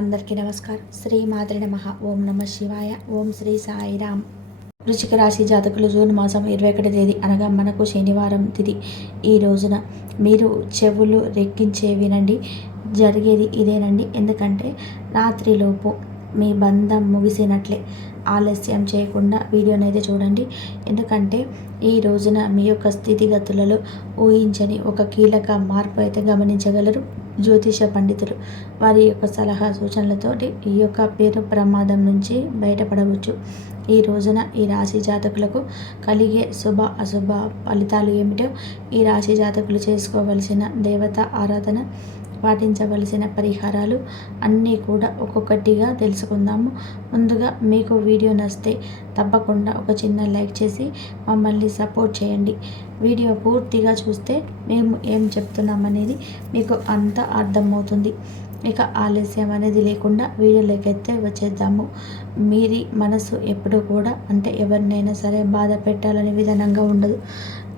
అందరికీ నమస్కారం. శ్రీ మాతృ నమః. ఓం నమ శివాయ. ఓం శ్రీ సాయిరామ్. వృశ్చిక రాశి జాతకులు జూన్ మాసం 21 తేదీ అనగా మనకు శనివారం తిథి. ఈ రోజున మీరు చెవులు రెక్కించే వినండి. జరిగేది ఇదేనండి. ఎందుకంటే రాత్రిలోపు మీ బంధం ముగిసినట్లే. ఆలస్యం చేయకుండా వీడియోనైతే చూడండి. ఎందుకంటే ఈ రోజున మీ యొక్క స్థితిగతులలో ఊహించని ఒక కీలక మార్పు అయితే గమనించగలరు జ్యోతిష పండితులు. వారి యొక్క సలహా సూచనలతోటి ఈ యొక్క పేరు ప్రమాదం నుంచి బయటపడవచ్చు. ఈ రోజున ఈ రాశి జాతకులకు కలిగే శుభ అశుభ ఫలితాలు ఏమిటో, ఈ రాశి జాతకులు చేసుకోవలసిన దేవత ఆరాధన, పాటించవలసిన పరిహారాలు అన్నీ కూడా ఒక్కొక్కటిగా తెలుసుకుందాము. ముందుగా మీకు వీడియో నచ్చితే తప్పకుండా ఒక చిన్న లైక్ చేసి మమ్మల్ని సపోర్ట్ చేయండి. వీడియో పూర్తిగా చూస్తే మేము ఏం చెప్తున్నామనేది మీకు అంతా అర్థమవుతుంది. ఇక ఆలస్యం అనేది లేకుండా వీడియోలోకైతే వచ్చేద్దాము. మీరి మనసు ఎప్పుడూ కూడా ఎవరినైనా సరే బాధ పెట్టాలనే విధానంగా ఉండదు.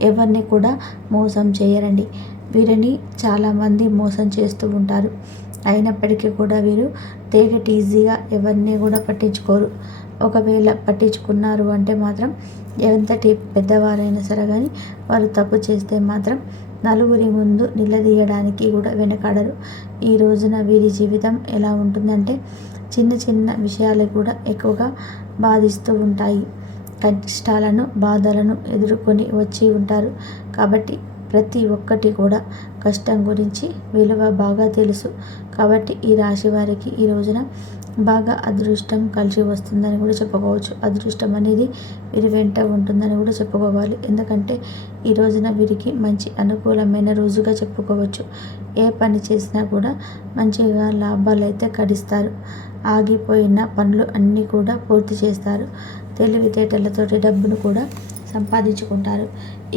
ఎవరిని కూడా మోసం చేయరండి. వీరిని చాలామంది మోసం చేస్తూ ఉంటారు. అయినప్పటికీ కూడా వీరు తేగటి ఈజీగా ఎవరిని కూడా పట్టించుకోరు. ఒకవేళ పట్టించుకున్నారు అంటే మాత్రం ఎంతటి పెద్దవారైనా సరే కానీ వారు తప్పు చేస్తే మాత్రం నలుగురి ముందు నిలదీయడానికి కూడా వెనకాడరు. ఈ రోజున వీరి జీవితం ఎలా ఉంటుందంటే చిన్న చిన్న విషయాలు కూడా ఎక్కువగా బాధిస్తూ ఉంటాయి. కష్టాలను బాధలను ఎదుర్కొని వచ్చి ఉంటారు. కాబట్టి ప్రతి ఒక్కటి కూడా కష్టం గురించి విలువ బాగా తెలుసు. కాబట్టి ఈ రాశి వారికి ఈ రోజున బాగా అదృష్టం కలిసి వస్తుందని కూడా చెప్పుకోవచ్చు. అదృష్టం అనేది వీరి వెంట ఉంటుందని కూడా చెప్పుకోవాలి. ఎందుకంటే ఈ రోజున వీరికి మంచి అనుకూలమైన రోజుగా చెప్పుకోవచ్చు. ఏ పని చేసినా కూడా మంచిగా లాభాలు అయితే గడిస్తారు. ఆగిపోయిన పనులు అన్నీ కూడా పూర్తి చేస్తారు. తెలివితేటలతోటి డబ్బును కూడా సంపాదించుకుంటారు.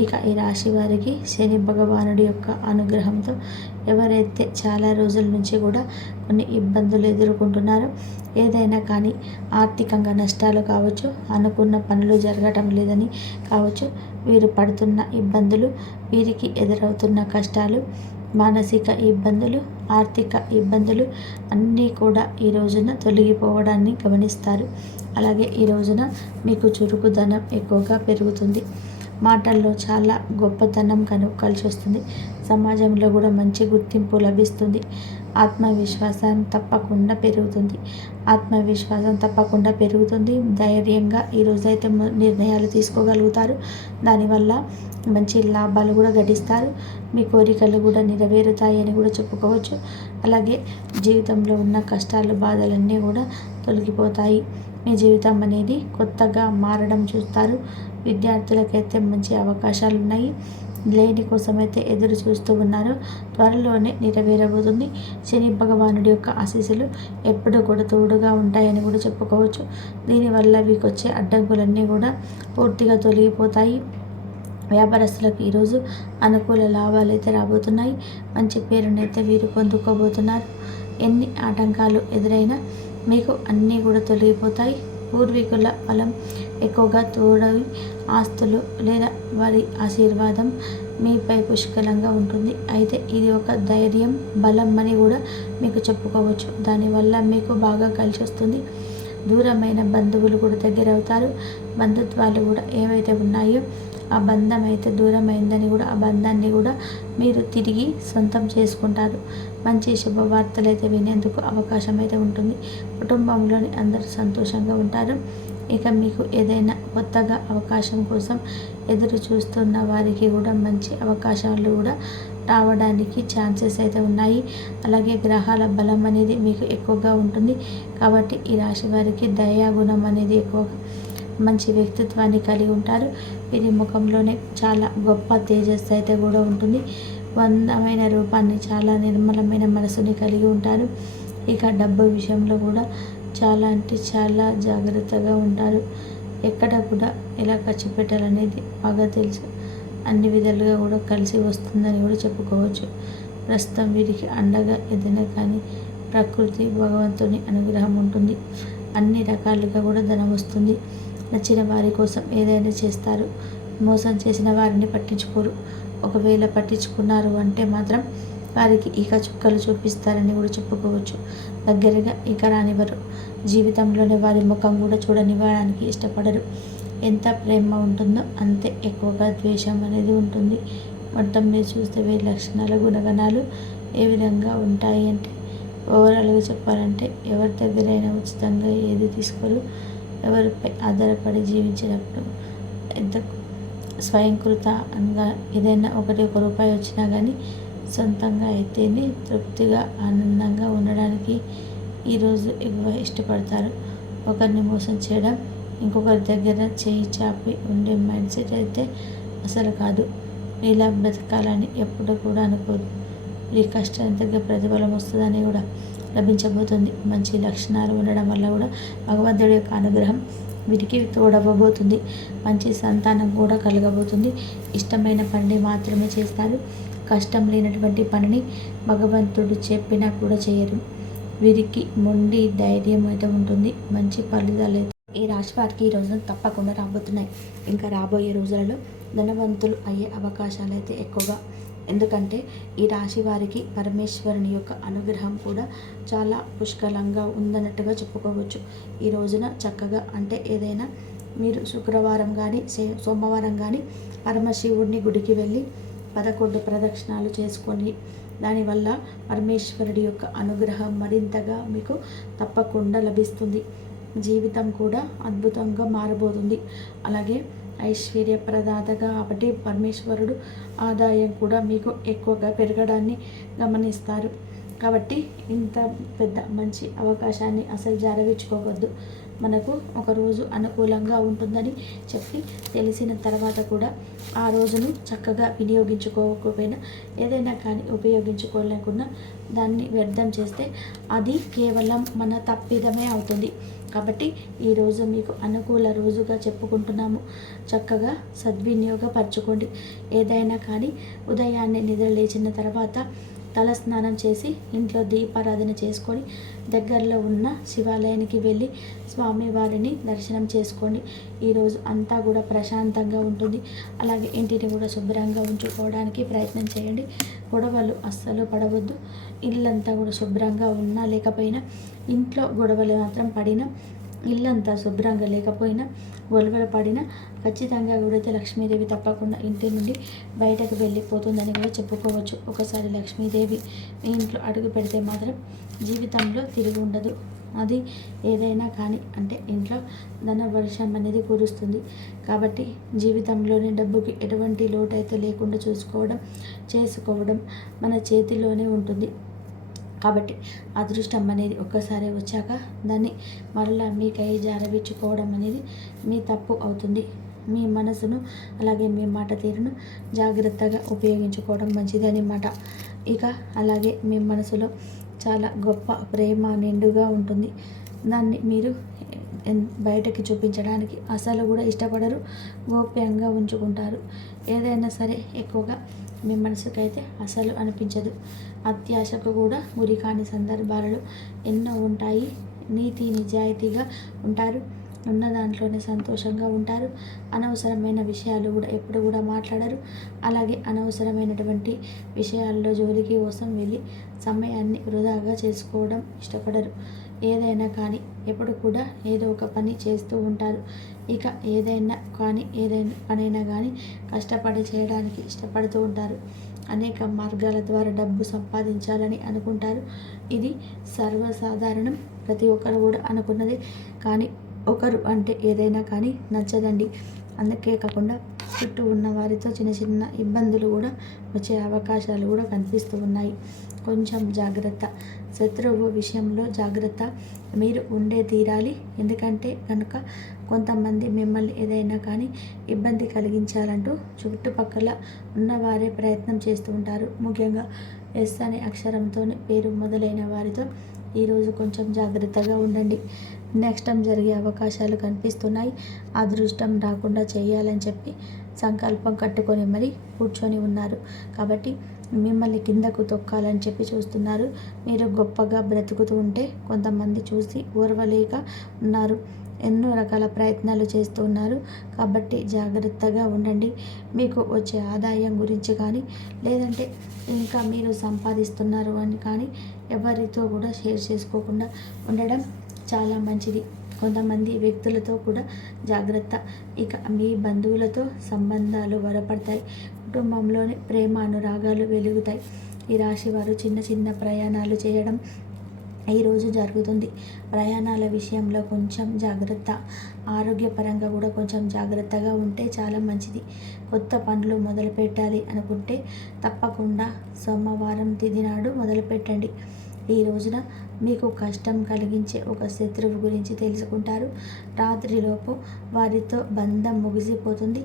ఇక ఈ రాశి వారికి శని భగవానుడి యొక్క అనుగ్రహంతో ఎవరైతే చాలా రోజుల నుంచి కూడా కొన్ని ఇబ్బందులు ఎదుర్కొంటున్నారో, ఏదైనా కానీ ఆర్థికంగా నష్టాలు కావచ్చు, అనుకున్న పనులు జరగటం లేదని కావచ్చు, వీరు పడుతున్న ఇబ్బందులు, వీరికి ఎదురవుతున్న కష్టాలు, మానసిక ఇబ్బందులు, ఆర్థిక ఇబ్బందులు అన్నీ కూడా ఈ రోజున తొలగిపోవడాన్ని గమనిస్తారు. అలాగే ఈ రోజున మీకు చురుకుదనం ఎక్కువగా పెరుగుతుంది. మాటల్లో చాలా గొప్పతనం కలిసి వస్తుంది. సమాజంలో కూడా మంచి గుర్తింపు లభిస్తుంది. ఆత్మవిశ్వాసం తప్పకుండా పెరుగుతుంది. ధైర్యంగా ఈరోజైతే నిర్ణయాలు తీసుకోగలుగుతారు. దానివల్ల మంచి లాభాలు కూడా గడిస్తారు. మీ కోరికలు కూడా నెరవేరుతాయని కూడా చెప్పుకోవచ్చు. అలాగే జీవితంలో ఉన్న కష్టాలు బాధలన్నీ కూడా తొలగిపోతాయి. మీ జీవితం అనేది కొత్తగా మారడం చూస్తారు. విద్యార్థులకైతే మంచి అవకాశాలు ఉన్నాయి. లేని కోసమైతే ఎదురు చూస్తూ ఉన్నారో త్వరలోనే నెరవేరబోతుంది. శని భగవానుడి యొక్క ఆశీస్సులు ఎప్పుడు కూడా తోడుగా ఉంటాయని కూడా చెప్పుకోవచ్చు. దీనివల్ల వీరికి వచ్చే అడ్డంకులన్నీ కూడా పూర్తిగా తొలగిపోతాయి. వ్యాపారస్తులకు ఈరోజు అనుకూల లాభాలు అయితే రాబోతున్నాయి. మంచి పేరునైతే వీరు పొందుకోబోతున్నారు. ఎన్ని ఆటంకాలు ఎదురైనా మీకు అన్నీ కూడా తొలగిపోతాయి. పూర్వీకుల బలం ఎక్కువగా తోడవి, ఆస్తులు లేదా వారి ఆశీర్వాదం మీపై పుష్కలంగా ఉంటుంది. అయితే ఇది ఒక ధైర్యం, బలం అని కూడా మీకు చెప్పుకోవచ్చు. దానివల్ల మీకు బాగా కలిసి వస్తుంది. దూరమైన బంధువులు కూడా దగ్గర అవుతారు. బంధుత్వాలు కూడా ఏవైతే ఉన్నాయో ఆ బంధం అయితే దూరమైందని కూడా ఆ బంధాన్ని కూడా మీరు తిరిగి సొంతం చేసుకుంటారు. మంచి శుభవార్తలు అయితే వినేందుకు అవకాశం అయితే ఉంటుంది. కుటుంబంలోని అందరూ సంతోషంగా ఉంటారు. ఇక మీకు ఏదైనా కొత్తగా అవకాశం కోసం ఎదురు చూస్తున్న వారికి కూడా మంచి అవకాశాలు కూడా రావడానికి ఛాన్సెస్ అయితే ఉన్నాయి. అలాగే గ్రహాల బలం అనేది మీకు ఎక్కువగా ఉంటుంది. కాబట్టి ఈ రాశి వారికి దయాగుణం అనేది ఎక్కువగా, మంచి వ్యక్తిత్వాన్ని కలిగి ఉంటారు. వీరి ముఖంలోనే చాలా గొప్ప తేజస్సు అయితే కూడా ఉంటుంది. అందమైన రూపాన్ని, చాలా నిర్మలమైన మనసుని కలిగి ఉంటారు. ఇక డబ్బు విషయంలో కూడా చాలా జాగ్రత్తగా ఉంటారు. ఎక్కడ కూడా ఎలా ఖర్చు పెట్టాలనేది బాగా తెలుసు. అన్ని విధాలుగా కూడా కలిసి వస్తుందని కూడా చెప్పుకోవచ్చు. ప్రస్తుతం వీరికి అండగా ఏదైనా కానీ ప్రకృతి భగవంతుని అనుగ్రహం ఉంటుంది. అన్ని రకాలుగా కూడా ధనం వస్తుంది. నచ్చిన వారి కోసం ఏదైనా చేస్తారు. మోసం చేసిన వారిని పట్టించుకోరు. ఒకవేళ పట్టించుకున్నారు అంటే మాత్రం వారికి ఇక చుక్కలు చూపిస్తారని కూడా చెప్పుకోవచ్చు. దగ్గరగా ఇక రానివ్వరు. జీవితంలోనే వారి ముఖం కూడా చూడనివ్వడానికి ఇష్టపడరు. ఎంత ప్రేమ ఉంటుందో అంతే ఎక్కువగా ద్వేషం అనేది ఉంటుంది. మొత్తం మీరు చూస్తే వీరి లక్షణాల గుణగణాలు ఏ విధంగా ఉంటాయి అంటే, ఓవరాల్గా చెప్పాలంటే ఎవరి దగ్గరైనా ఉచితంగా ఏది తీసుకోరు. ఎవరిపై ఆధారపడి జీవించినప్పుడు ఎంత స్వయంకృత అనగా ఏదైనా ఒక రూపాయి వచ్చినా కానీ సొంతంగా అయితేనే తృప్తిగా ఆనందంగా ఉండడానికి ఈరోజు ఎక్కువ ఇష్టపడతారు. ఒకరిని మోసం చేయడం, ఇంకొకరి దగ్గర చేయి చాపి ఉండే మైండ్ సెట్ అయితే అసలు కాదు. ఇలా బ్రతకాలని ఎప్పుడు కూడా అనుకోదు. ఈ కష్టానికి తగ్గ ప్రతిఫలం వస్తుందని కూడా లభించబోతుంది. మంచి లక్షణాలు ఉండడం వల్ల కూడా భగవంతుడి యొక్క అనుగ్రహం వీరికి తోడవ్వబోతుంది. మంచి సంతానం కూడా కలగబోతుంది. ఇష్టమైన పనిని మాత్రమే చేస్తారు. కష్టం లేనటువంటి పనిని భగవంతుడు చెప్పినా కూడా చేయరు. వీరికి మొండి ధైర్యం అయితే ఉంటుంది. మంచి ఫలితాలు అయితే ఈ రాశి వారికి ఈ రోజున తప్పకుండా రాబోతున్నాయి. ఇంకా రాబోయే రోజులలో ధనవంతులు అయ్యే అవకాశాలు అయితే ఎక్కువగా. ఎందుకంటే ఈ రాశి వారికి పరమేశ్వరుని యొక్క అనుగ్రహం కూడా చాలా పుష్కలంగా ఉందన్నట్టుగా చెప్పుకోవచ్చు. ఈ రోజున చక్కగా అంటే ఏదైనా మీరు శుక్రవారం కానీ సోమవారం కానీ పరమశివుడిని గుడికి వెళ్ళి 11 ప్రదక్షిణాలు చేసుకొని దానివల్ల పరమేశ్వరుడి యొక్క అనుగ్రహం మరింతగా మీకు తప్పకుండా లభిస్తుంది. జీవితం కూడా అద్భుతంగా మారబోతుంది. అలాగే ఐశ్వర్యప్రదాతగా కాబట్టి పరమేశ్వరుడు ఆదాయం కూడా మీకు ఎక్కువగా పెరగడాన్ని గమనిస్తారు. కాబట్టి ఇంత పెద్ద మంచి అవకాశాన్ని అసలు జారవించుకోవద్దు. మనకు ఒకరోజు అనుకూలంగా ఉంటుందని చెప్పి తెలిసిన తర్వాత కూడా ఆ రోజును చక్కగా వినియోగించుకోకపోయినా ఏదైనా కానీ ఉపయోగించుకోలేకున్నా దాన్ని వ్యర్థం చేస్తే అది కేవలం మన తప్పిదమే అవుతుంది. కాబట్టి ఈరోజు మీకు అనుకూల రోజుగా చెప్పుకుంటున్నాము. చక్కగా సద్వినియోగపరచుకోండి. ఏదైనా కానీ ఉదయాన్నే నిద్ర లేచిన తర్వాత తల స్నానం చేసి ఇంట్లో దీపారాధన చేసుకొని దగ్గరలో ఉన్న శివాలయానికి వెళ్ళి స్వామివారిని దర్శనం చేసుకోండి. ఈరోజు అంతా కూడా ప్రశాంతంగా ఉంటుంది. అలాగే ఇంటిని కూడా శుభ్రంగా ఉంచుకోవడానికి ప్రయత్నం చేయండి. గొడవలు అస్సలు పడవద్దు. ఇల్లంతా కూడా శుభ్రంగా ఉన్నా లేకపోయినా ఇంట్లో గొడవలు మాత్రం పడినా ఇల్లంతా శుభ్రంగా లేకపోయినా గొడవలు పడినా ఖచ్చితంగా కూడా లక్ష్మీదేవి తప్పకుండా ఇంటి నుండి బయటకు వెళ్ళిపోతుందని కూడా చెప్పుకోవచ్చు. ఒకసారి లక్ష్మీదేవి మీ ఇంట్లో అడుగు పెడితే మాత్రం జీవితంలో తిరిగి ఉండదు. అది ఏదైనా కానీ అంటే ఇంట్లో ధన వర్షం అనేది కురుస్తుంది. కాబట్టి జీవితంలోని డబ్బుకి ఎటువంటి లోటు అయితే లేకుండా చేసుకోవడం మన చేతిలోనే ఉంటుంది. కాబట్టి అదృష్టం అనేది ఒక్కసారి వచ్చాక దాన్ని మరలా మీకై జారవించుకోవడం అనేది మీ తప్పు అవుతుంది. మీ మనసును అలాగే మీ మాట తీరును జాగ్రత్తగా ఉపయోగించుకోవడం మంచిదని మాట. ఇక అలాగే మీ మనసులో చాలా గొప్ప ప్రేమ నిండుగా ఉంటుంది. దాన్ని మీరు బయటకి చూపించడానికి అసలు కూడా ఇష్టపడరు. గోప్యంగా ఉంచుకుంటారు. ఏదైనా సరే ఎక్కువగా మీ మనసుకైతే అసలు అనిపించదు. అత్యాశకు కూడా గురి కాని సందర్భాలలో ఎన్నో ఉంటాయి. నీతి నిజాయితీగా ఉంటారు. ఉన్న దాంట్లోనే సంతోషంగా ఉంటారు. అనవసరమైన విషయాలు కూడా ఎప్పుడు కూడా మాట్లాడరు. అలాగే అనవసరమైనటువంటి విషయాల్లో జోలికి కోసం వెళ్ళి సమయాన్ని వృధాగా చేసుకోవడం ఇష్టపడరు. ఏదైనా కానీ ఎప్పుడు కూడా ఏదో ఒక పని చేస్తూ ఉంటారు. ఇక ఏదైనా పనైనా కానీ కష్టపడి చేయడానికి ఇష్టపడుతూ ఉంటారు. అనేక మార్గాల ద్వారా డబ్బు సంపాదించాలని అనుకుంటారు. ఇది సర్వసాధారణం. ప్రతి ఒక్కరు కూడా అనుకున్నది. కానీ ఒకరు అంటే ఏదైనా కానీ నచ్చదండి. అందుకే కాకుండా చుట్టూ ఉన్న వారితో చిన్న చిన్న ఇబ్బందులు కూడా వచ్చే అవకాశాలు కూడా కనిపిస్తూ ఉన్నాయి. కొంచెం జాగ్రత్త. శత్రువు విషయంలో జాగ్రత్త మీరు ఉండే తీరాలి. ఎందుకంటే కనుక కొంతమంది మిమ్మల్ని ఏదైనా కానీ ఇబ్బంది కలిగించాలంటూ చుట్టుపక్కల ఉన్నవారే ప్రయత్నం చేస్తూ ఉంటారు. ముఖ్యంగా ఎస్ అనే అక్షరంతో పేరు మొదలైన వారితో ఈరోజు కొంచెం జాగ్రత్తగా ఉండండి. నెక్స్ట్ టైం జరిగే అవకాశాలు కనిపిస్తున్నాయి. అదృష్టం రాకుండా చేయాలని చెప్పి సంకల్పం కట్టుకొని మరీ కూర్చొని ఉన్నారు. కాబట్టి మిమ్మల్ని కిందకు తొక్కాలని చెప్పి చూస్తున్నారు. మీరు గొప్పగా బ్రతుకుతూ ఉంటే కొంతమంది చూసి ఓర్వలేక ఉన్నారు. ఎన్నో రకాల ప్రయత్నాలు చేస్తూ ఉన్నారు. కాబట్టి జాగ్రత్తగా ఉండండి. మీకు వచ్చే ఆదాయం గురించి కానీ, లేదంటే ఇంకా మీరు సంపాదిస్తున్నారు అని కానీ ఎవరితో కూడా షేర్ చేసుకోకుండా ఉండడం చాలా మంచిది. కొంతమంది వ్యక్తులతో కూడా జాగ్రత్త. ఇక మీ బంధువులతో సంబంధాలు బలపడతాయి. కుటుంబంలోని ప్రేమ అనురాగాలు వెలుగుతాయి. ఈ రాశి వారు చిన్న చిన్న ప్రయాణాలు చేయడం ఈరోజు జరుగుతుంది. ప్రయాణాల విషయంలో కొంచెం జాగ్రత్త. ఆరోగ్యపరంగా కూడా కొంచెం జాగ్రత్తగా ఉంటే చాలా మంచిది. కొత్త పనులు మొదలు పెట్టాలి అనుకుంటే తప్పకుండా సోమవారం తిథి నాడు మొదలుపెట్టండి. ఈ రోజున మీకు కష్టం కలిగించే ఒక శత్రువు గురించి తెలుసుకుంటారు. రాత్రిలోపు వారితో బంధం ముగిసిపోతుంది.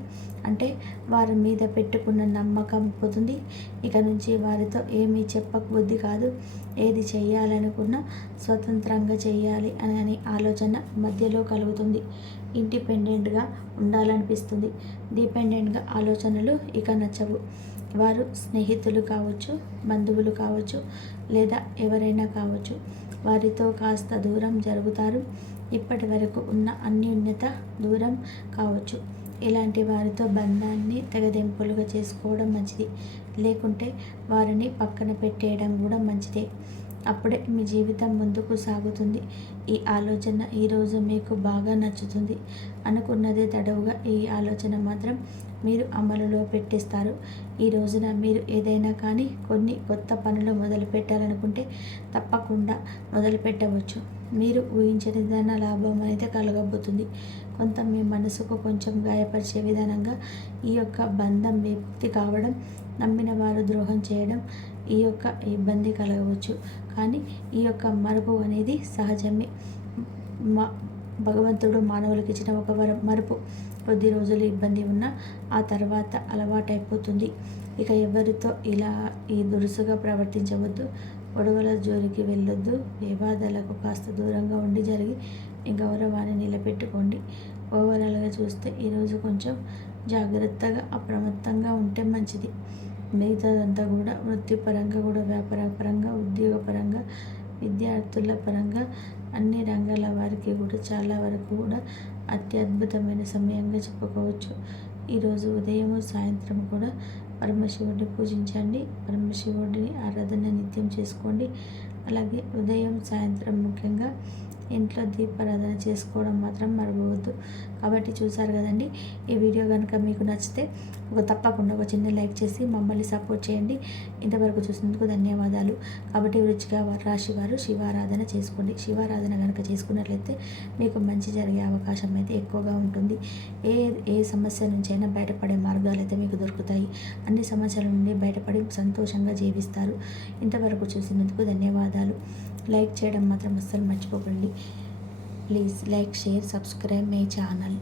అంటే వారి మీద పెట్టుకున్న నమ్మకం పోతుంది. ఇక నుంచి వారితో ఏమీ చెప్పబుద్ధి కాదు. ఏది చేయాలనుకున్నా స్వతంత్రంగా చేయాలి అని ఆలోచన మధ్యలో కలుగుతుంది. ఇండిపెండెంట్గా ఉండాలనిపిస్తుంది. డిపెండెంట్గా ఆలోచనలు ఇక నచ్చవు. వారు స్నేహితులు కావచ్చు, బంధువులు కావచ్చు, లేదా ఎవరైనా కావచ్చు. వారితో కాస్త దూరం జరుగుతారు. ఇప్పటి వరకు ఉన్న అన్యోన్యత దూరం కావచ్చు. ఇలాంటి వారితో బంధాన్ని తెగదెంపులుగా చేసుకోవడం మంచిది. లేకుంటే వారిని పక్కన పెట్టేయడం కూడా మంచిదే. అప్పుడే మీ జీవితం ముందుకు సాగుతుంది. ఈ ఆలోచన ఈరోజు మీకు బాగా నచ్చుతుంది. అనుకున్నదే తడవుగా ఈ ఆలోచన మాత్రం మీరు అమలులో పెట్టేస్తారు. ఈ రోజున మీరు ఏదైనా కానీ కొన్ని కొత్త పనులు మొదలు పెట్టాలనుకుంటే తప్పకుండా మొదలు పెట్టవచ్చు. మీరు ఊహించని లాభం అయితే కలగబోతుంది. కొంత మీ మనసుకు కొంచెం గాయపరిచే విధానంగా ఈ యొక్క బంధం వ్యక్తి కావడం, నమ్మిన వారు ద్రోహం చేయడం, ఈ యొక్క ఇబ్బంది కలగవచ్చు. కానీ ఈ యొక్క మరుపు అనేది సహజమే. భగవంతుడు మానవులకు ఇచ్చిన ఒక వరం మరుపు. కొద్ది రోజులు ఇబ్బంది ఉన్నా ఆ తర్వాత అలవాటైపోతుంది. ఇక ఎవరితో ఇలా ఈ దురుసుగా ప్రవర్తించవద్దు. గొడవల జోలికి వెళ్ళొద్దు. వివాదాలకు కాస్త దూరంగా ఉండి జరిగి మీ గౌరవాన్ని నిలబెట్టుకోండి. ఓవరాల్గా చూస్తే ఈరోజు కొంచెం జాగ్రత్తగా అప్రమత్తంగా ఉంటే మంచిది. మిగతాదంతా కూడా వృత్తిపరంగా కూడా, వ్యాపారపరంగా, ఉద్యోగపరంగా, విద్యార్థుల పరంగా అన్ని రంగాల వారికి కూడా చాలా వరకు కూడా అత్యద్భుతమైన సమయంగా చెప్పుకోవచ్చు. ఈరోజు ఉదయం సాయంత్రం కూడా పరమశివుడిని పూజించండి. పరమశివుడిని ఆరాధన నిత్యం చేసుకోండి. అలాగే ఉదయం సాయంత్రం ముఖ్యంగా ఇంట్లో దీపారాధన చేసుకోవడం మాత్రం మరవవద్దు. కాబట్టి చూసారు కదండి, ఈ వీడియో కనుక మీకు నచ్చితే తప్పకుండా ఒక చిన్న లైక్ చేసి మమ్మల్ని సపోర్ట్ చేయండి. ఇంతవరకు చూసినందుకు ధన్యవాదాలు. కాబట్టి వృశ్చిక రాశి వారు శివారాధన చేసుకోండి. శివారాధన కనుక చేసుకున్నట్లయితే మీకు మంచి జరిగే అవకాశం అయితే ఎక్కువగా ఉంటుంది. ఏ సమస్య నుంచైనా బయటపడే మార్గాలు అయితే మీకు దొరుకుతాయి. అన్ని సమస్యల నుండి బయటపడి సంతోషంగా జీవిస్తారు. ఇంతవరకు చూసినందుకు ధన్యవాదాలు. లైక్ చేయడం మాత్రం అస్సలు మర్చిపోకండి. Please like, share, subscribe my channel.